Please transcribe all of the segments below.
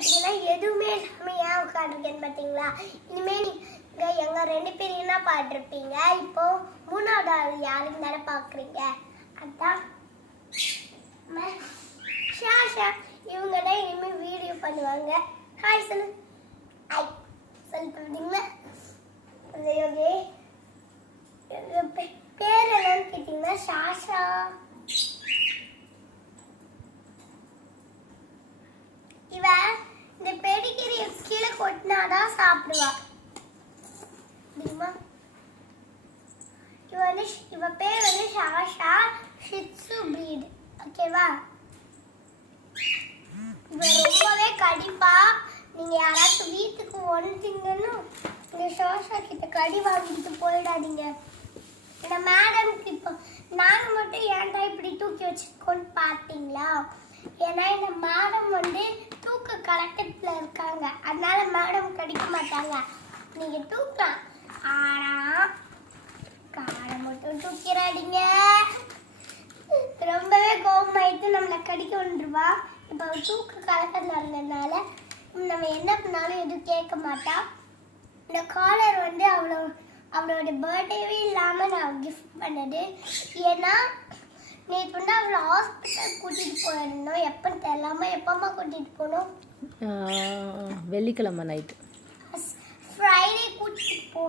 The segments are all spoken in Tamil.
பார்த்தீங்கன்னா எதுவுமே இல்லாமல் ஏன் உட்காந்துருக்கேன்னு பார்த்தீங்களா? இனிமேல் நீங்கள் எங்கள் 2 பேரையும் தான் பார்த்துருப்பீங்க. இப்போ 3வது ஆள் யாருன்னு தானே பார்க்குறீங்க. அதான் ஷாஷா. இவங்க தான் இனிமேல் வீடியோ பண்ணுவாங்க. ஹாய் சொல்லு. ஹாய் சொல்லிட்டு பார்த்தீங்களா? ஓகே, பேர் என்னன்னு கேட்டீங்கன்னா ஷாஷா. இவ இந்த பெடிகிரி கீழே கொட்டினாதான் சாப்பிடுவா தெரியுமா? இவ பேர் வந்து ஷாஷா ஷிட்சு பிரீட். ஓகேவா? இவ ரொம்பவே கடிப்பா. நீங்க யாராச்சும் வீட்டுக்கு வந்துட்டீங்கன்னு இந்த ஷாஷா கிட்ட கடி வாங்கிட்டு போயிடாதீங்க. இந்த மேடம்க்கு இப்போ நாங்கள் மட்டும் ஏன்டா இப்படி தூக்கி வச்சுருக்கோன்னு பார்த்தீங்களா? ஏன்னா இந்த மேடம் வந்து தூக்க கலக்கத்தில் இருக்காங்க. அதனால மேடம் கடிக்க மாட்டாங்க. நீங்கள் தூக்கலாம், ஆனால் காரை மட்டும் தூக்கிறாடிங்க. ரொம்பவே கோபமாயிட்டு நம்மளை கடிக்க வந்துடுவா. இப்போ தூக்க கலக்கத்தில் இருந்ததுனால நம்ம என்ன பண்ணாலும் எதுவும் கேட்க மாட்டா. இந்த காலர் வந்து அவளோட பர்த்டேவே இல்லாமல் நான் கிஃப்ட் பண்ணது. ஏன்னா நேற்று வந்து அவளை ஹாஸ்பிட்டல் கூட்டிகிட்டு போயிருந்தோம். எப்போன்னு தெரியலாமா? எப்போம்மா கூட்டிகிட்டு போனோம்? வெள்ளிக்கிழமை நைட்டு. ஃப்ரைடே கூட்டிகிட்டு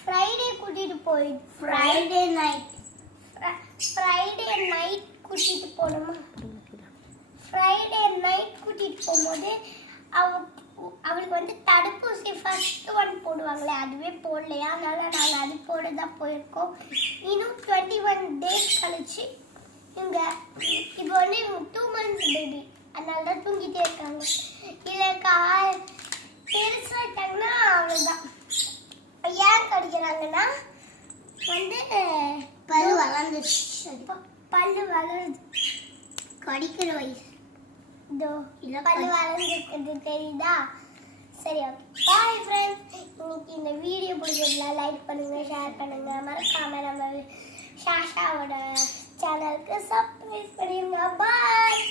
ஃப்ரைடே நைட் கூட்டிகிட்டு போனோமா? ஃப்ரைடே நைட் கூட்டிகிட்டு போகும்போது அவளுக்கு வந்து தடுப்பூசி ஃபர்ஸ்ட் ஒன் போடுவாங்களே, அதுவே போடலையா. அதனால நாங்கள் அது போட தான் போயிருக்கோம். இன்னும் 21 days கழிச்சு இவங்க இப்போ வந்து இவங்க 2 months பேபி. அதனால தான் தூங்கிட்டே இருக்காங்க. இல்லை பெருசாகிட்டாங்கன்னா அவ்வளோதான். ஏன் கடிக்கிறாங்கன்னா வந்து பல்லு வளருது. கடிக்கிற வயசு இதோ பல்லு வளர்ந்துருக்குது தெரியுதா? சரி, ஓகே, பாய் ஃப்ரெண்ட்ஸ். இன்னைக்கு இந்த வீடியோ பிடிச்சிருந்தா லைக் பண்ணுங்கள், ஷேர் பண்ணுங்கள். மறக்காமல் நம்ம ஷாஷாவோட சேனலுக்கு சப்ஸ்கிரைப் பண்ணிடுங்க. பாய்.